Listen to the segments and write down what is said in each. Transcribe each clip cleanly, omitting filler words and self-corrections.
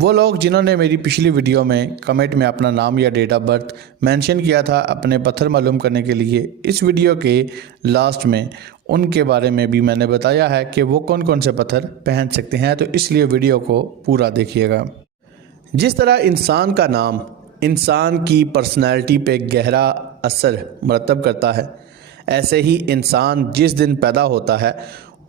वो लोग जिन्होंने मेरी पिछली वीडियो में कमेंट में अपना नाम या डेट ऑफ बर्थ मेंशन किया था अपने पत्थर मालूम करने के लिए, इस वीडियो के लास्ट में उनके बारे में भी मैंने बताया है कि वो कौन कौन से पत्थर पहन सकते हैं, तो इसलिए वीडियो को पूरा देखिएगा। जिस तरह इंसान का नाम इंसान की पर्सनैलिटी पे गहरा असर मरतब करता है, ऐसे ही इंसान जिस दिन पैदा होता है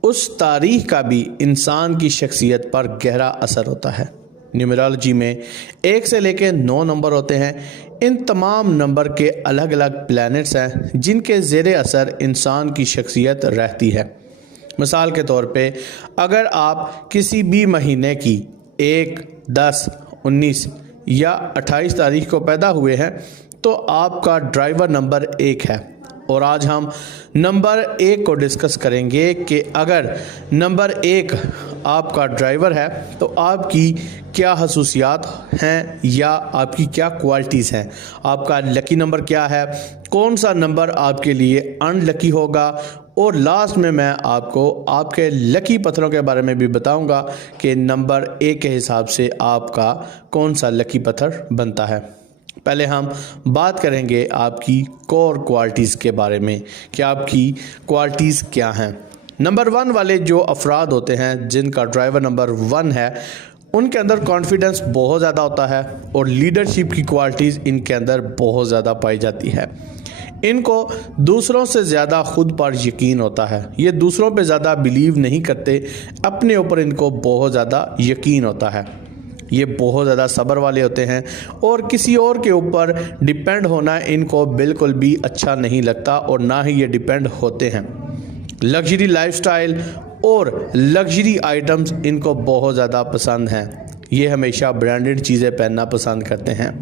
उस तारीख का भी इंसान की शख्सियत पर गहरा असर होता है। न्यूमरोलॉजी में 1 से लेकर 9 नंबर होते हैं। इन तमाम नंबर के अलग अलग प्लैनेट्स हैं जिनके ज़ेरे असर इंसान की शख्सियत रहती है। मिसाल के तौर पे अगर आप किसी भी महीने की 1, 10, 19 या 28 तारीख को पैदा हुए हैं तो आपका ड्राइवर नंबर 1 है। और आज हम नंबर 1 को डिस्कस करेंगे कि अगर नंबर 1 आपका ड्राइवर है तो आपकी क्या खसूसियात हैं या आपकी क्या क्वालिटीज़ हैं, आपका लकी नंबर क्या है, कौन सा नंबर आपके लिए अनलकी होगा, और लास्ट में मैं आपको आपके लकी पत्थरों के बारे में भी बताऊंगा कि नंबर 1 के हिसाब से आपका कौन सा लकी पत्थर बनता है। पहले हम बात करेंगे आपकी कोर क्वालिटीज़ के बारे में कि आपकी क्वालिटीज़ क्या हैं। नंबर 1 वाले जो अफराद होते हैं जिनका ड्राइवर नंबर 1 है, उनके अंदर कॉन्फिडेंस बहुत ज़्यादा होता है और लीडरशिप की क्वालिटीज़ इनके अंदर बहुत ज़्यादा पाई जाती है। इनको दूसरों से ज़्यादा खुद पर यकीन होता है, ये दूसरों पे ज़्यादा बिलीव नहीं करते, अपने ऊपर इनको बहुत ज़्यादा यकीन होता है। ये बहुत ज़्यादा सब्र वाले होते हैं और किसी और के ऊपर डिपेंड होना इनको बिल्कुल भी अच्छा नहीं लगता और ना ही ये डिपेंड होते हैं। लग्जरी लाइफस्टाइल और लग्जरी आइटम्स इनको बहुत ज़्यादा पसंद हैं। ये हमेशा ब्रांडेड चीज़ें पहनना पसंद करते हैं।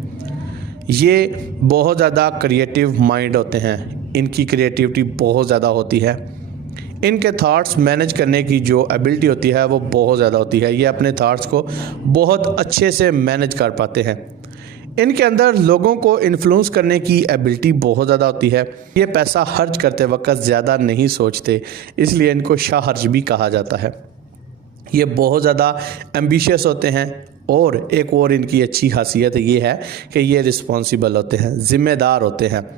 ये बहुत ज़्यादा क्रिएटिव माइंड होते हैं, इनकी क्रिएटिविटी बहुत ज़्यादा होती है। इनके थॉट्स मैनेज करने की जो एबिलिटी होती है वो बहुत ज़्यादा होती है। ये अपने थॉट्स को बहुत अच्छे से मैनेज कर पाते हैं। इनके अंदर लोगों को इन्फ्लुएंस करने की एबिलिटी बहुत ज़्यादा होती है। ये पैसा खर्च करते वक्त ज़्यादा नहीं सोचते, इसलिए इनको शाहर्ज भी कहा जाता है। ये बहुत ज़्यादा एम्बिशियस होते हैं और एक और इनकी अच्छी खासियत ये है कि ये रिस्पॉन्सिबल होते हैं, ज़िम्मेदार होते हैं।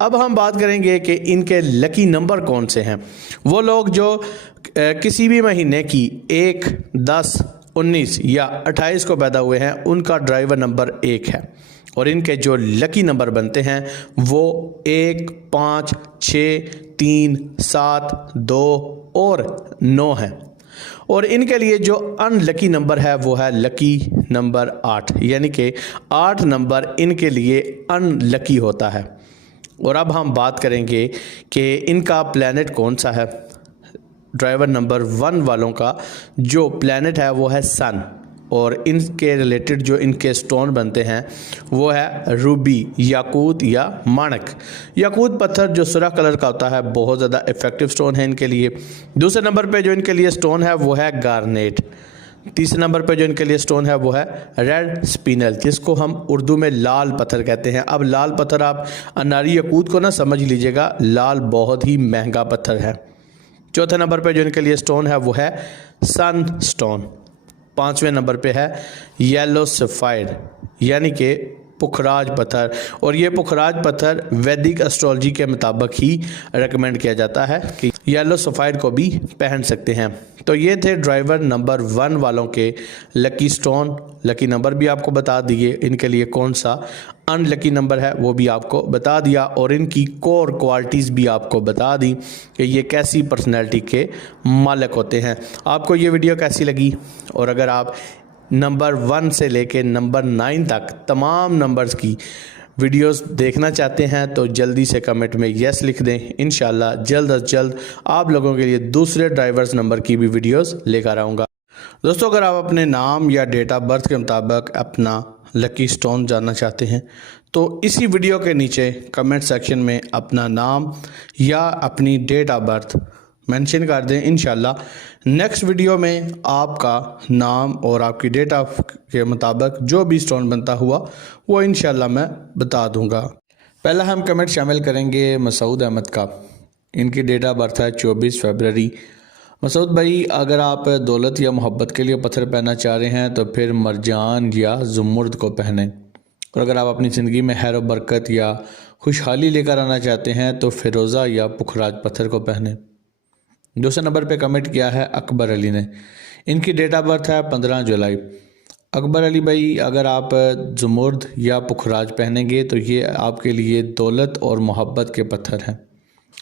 अब हम बात करेंगे कि इनके लकी नंबर कौन से हैं। वो लोग जो किसी भी महीने की 1, 10, 19 या 28 को पैदा हुए हैं उनका ड्राइवर नंबर 1 है और इनके जो लकी नंबर बनते हैं वो 1, 5, 6, 3, 7, 2 और 9 हैं। और इनके लिए जो अनलकी नंबर है वो है लकी नंबर 8, यानी कि 8 नंबर इनके लिए अनलकी होता है। और अब हम बात करेंगे कि इनका प्लैनेट कौन सा है। ड्राइवर नंबर 1 वालों का जो प्लैनेट है वो है सन और इनके रिलेटेड जो इनके स्टोन बनते हैं वो है रूबी, याकूत या माणक। याकूत पत्थर जो सुरख कलर का होता है बहुत ज़्यादा इफ़ेक्टिव स्टोन है इनके लिए। दूसरे नंबर पे जो इनके लिए स्टोन है वो है गार्नेट। तीसरे नंबर पे जो इनके लिए स्टोन है वो है रेड स्पिनल, जिसको हम उर्दू में लाल पत्थर कहते हैं। अब लाल पत्थर आप अनारी यकूत को ना समझ लीजिएगा, लाल बहुत ही महंगा पत्थर है। चौथे नंबर पे जो इनके लिए स्टोन है वो है सन स्टोन। 5वें नंबर पे है येलो सफ़ायर यानी कि पुखराज पत्थर, और ये पुखराज पत्थर वैदिक एस्ट्रोलॉजी के मुताबिक ही रेकमेंड किया जाता है कि येलो सफ़ायर को भी पहन सकते हैं। तो ये थे ड्राइवर नंबर 1 वालों के लकी स्टोन, लकी नंबर भी आपको बता दिए, इनके लिए कौन सा अनलकी नंबर है वो भी आपको बता दिया, और इनकी कोर क्वालिटीज़ भी आपको बता दी कि ये कैसी पर्सनैलिटी के मालिक होते हैं। आपको ये वीडियो कैसी लगी, और अगर आप नंबर 1 से लेके नंबर 9 तक तमाम नंबर्स की वीडियोस देखना चाहते हैं तो जल्दी से कमेंट में यस लिख दें। इंशाल्लाह जल्द अज जल्द आप लोगों के लिए दूसरे ड्राइवर्स नंबर की भी वीडियोस लेकर आऊँगा। दोस्तों, अगर आप अपने नाम या डेट ऑफ बर्थ के मुताबिक अपना लकी स्टोन जानना चाहते हैं तो इसी वीडियो के नीचे कमेंट सेक्शन में अपना नाम या अपनी डेट ऑफ बर्थ मेंशन कर दें। इंशाल्लाह नेक्स्ट वीडियो में आपका नाम और आपकी डेट ऑफ के मुताबिक जो भी स्टोन बनता हुआ वो इंशाल्लाह मैं बता दूंगा। पहला हम कमेंट शामिल करेंगे मसूद अहमद का। इनकी डेट ऑफ बर्थ है 24 फरवरी मसूद भाई, अगर आप दौलत या मोहब्बत के लिए पत्थर पहनना चाह रहे हैं तो फिर मरजान या ज़ुमुर्द को पहनें, और अगर आप अपनी ज़िंदगी में खैर और बरकत या खुशहाली लेकर आना चाहते हैं तो फ़िरोज़ा या पुखराज पत्थर को पहनें। दूसरे नंबर पे कमेंट किया है अकबर अली ने। इनकी डेट ऑफ बर्थ है 15 जुलाई। अकबर अली भाई, अगर आप ज़ुमुर्द या पुखराज पहनेंगे तो ये आपके लिए दौलत और मोहब्बत के पत्थर हैं।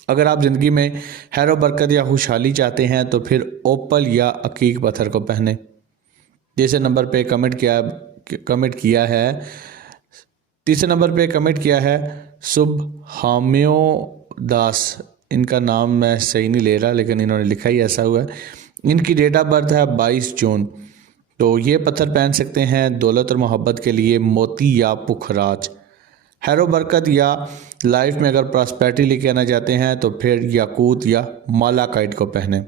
अगर आप ज़िंदगी में खैर और बरकत या खुशहाली चाहते हैं तो फिर ओपल या अकीक पत्थर को पहने। तीसरे नंबर पे कमेंट किया है तीसरे नंबर पे कमेंट किया है सुबहाम्यो दास। इनका नाम मैं सही नहीं ले रहा, लेकिन इन्होंने लिखा ही ऐसा हुआ है। इनकी डेट ऑफ बर्थ है 22 जून। तो ये पत्थर पहन सकते हैं दौलत और मोहब्बत के लिए मोती या पुखराज। खैर व बरकत या लाइफ में अगर प्रॉस्पेरिटी लेके आना चाहते हैं तो फिर याकूत या मालाकाइट को पहने।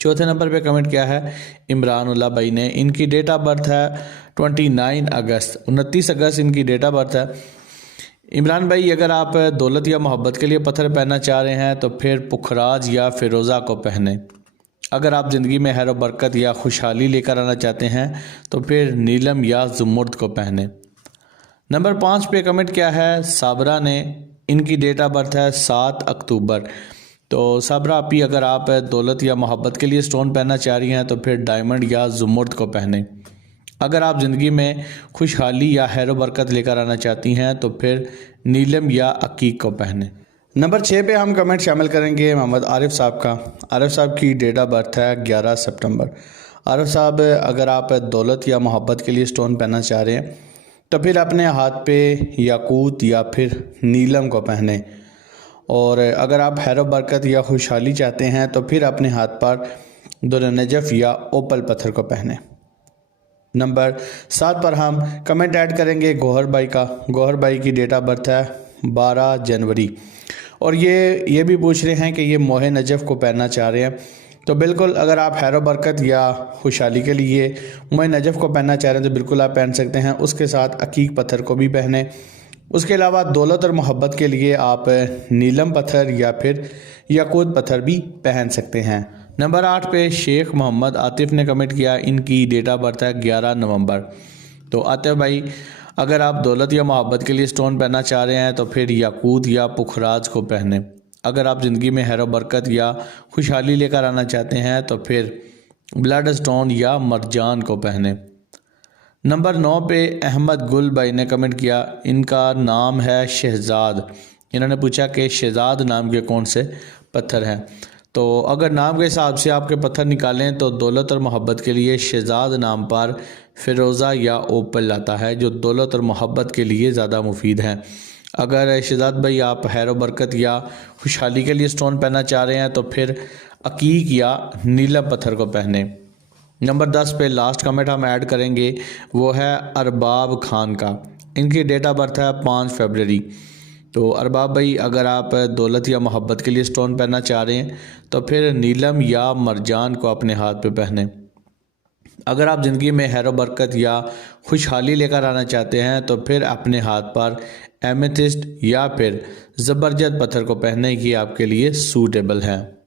चौथे नंबर पे कमेंट किया है इमरान उल्ला भाई ने। इनकी डेट ऑफ बर्थ है 29 अगस्त इनकी डेट ऑफ बर्थ है। इमरान भाई, अगर आप दौलत या मोहब्बत के लिए पत्थर पहनना चाह रहे हैं तो फिर पुखराज या फ़िरोज़ा को पहने। अगर आप ज़िंदगी में खैर व बरकत या खुशहाली लेकर आना चाहते हैं तो फिर नीलम या ज़ुमुर्द को पहने। नंबर 5 पे कमेंट किया है साबरा ने। इनकी डेट ऑफ बर्थ है 7 अक्टूबर। तो साबरा आपी, अगर आप दौलत या मोहब्बत के लिए स्टोन पहनना चाह रही हैं तो फिर डायमंड या ज़ुमुर्द को पहने। अगर आप ज़िंदगी में खुशहाली या खैर व बरकत लेकर आना चाहती हैं तो फिर नीलम या अकीक को पहने। नंबर 6 पे हम कमेंट शामिल करेंगे मोहम्मद आरिफ साहब का। आरिफ साहब की डेट ऑफ बर्थ है 11 सितंबर। आरिफ साहब, अगर आप दौलत या मोहब्बत के लिए स्टोन पहनना चाह रहे हैं तो फिर अपने हाथ पे याकूत या फिर नीलम को पहने, और अगर आप खैर व बरकत या खुशहाली चाहते हैं तो फिर अपने हाथ पर दुर नजफ़ या ओपल पत्थर को पहने। नंबर 7 पर हम कमेंट ऐड करेंगे गौहर भाई का। गौहर भाई की डेट ऑफ बर्थ है 12 जनवरी, और ये भी पूछ रहे हैं कि ये मोहे नजफ़ को पहनना चाह रहे हैं। तो बिल्कुल, अगर आप खैर व बरकत या खुशहाली के लिए मोहे नजफ़ को पहनना चाह रहे हैं तो बिल्कुल आप पहन सकते हैं। उसके साथ अकीक पत्थर को भी पहने। उसके अलावा दौलत और मोहब्बत के लिए आप नीलम पत्थर या फिर याकूत पत्थर भी पहन सकते हैं। नंबर 8 पे शेख मोहम्मद आतिफ ने कमेंट किया। इनकी डेट ऑफ बर्थ है 11 नवंबर। तो आतिफ भाई, अगर आप दौलत या मोहब्बत के लिए स्टोन पहनना चाह रहे हैं तो फिर याकूत या पुखराज को पहने। अगर आप ज़िंदगी में खैर व बरकत या खुशहाली लेकर आना चाहते हैं तो फिर ब्लड स्टोन या मरजान को पहने। नंबर 9 पे अहमद गुल भाई ने कमेंट किया। इनका नाम है शहजाद। इन्होंने पूछा कि शहजाद नाम के कौन से पत्थर हैं। तो अगर नाम के हिसाब से आपके पत्थर निकालें तो दौलत और मोहब्बत के लिए शहजाद नाम पर फ़िरोज़ा या ओपल आता है, जो दौलत और मोहब्बत के लिए ज़्यादा मुफीद हैं। अगर शहजाद भाई आप खैर व बरकत या खुशहाली के लिए स्टोन पहनना चाह रहे हैं तो फिर अकीक या नीलम पत्थर को पहने। नंबर 10 पे लास्ट कमेंट हम ऐड करेंगे, वो है अरबाब खान का। इनकी डेट ऑफ बर्थ है 5 फरवरी। तो अरबाब भाई, अगर आप दौलत या मोहब्बत के लिए स्टोन पहनना चाह रहे हैं तो फिर नीलम या मरजान को अपने हाथ पे पहने। अगर आप ज़िंदगी में खैर व बरकत या खुशहाली लेकर आना चाहते हैं तो फिर अपने हाथ पर एमेथिस्ट या फिर ज़बरजद पत्थर को पहने, ये आपके लिए सूटेबल है।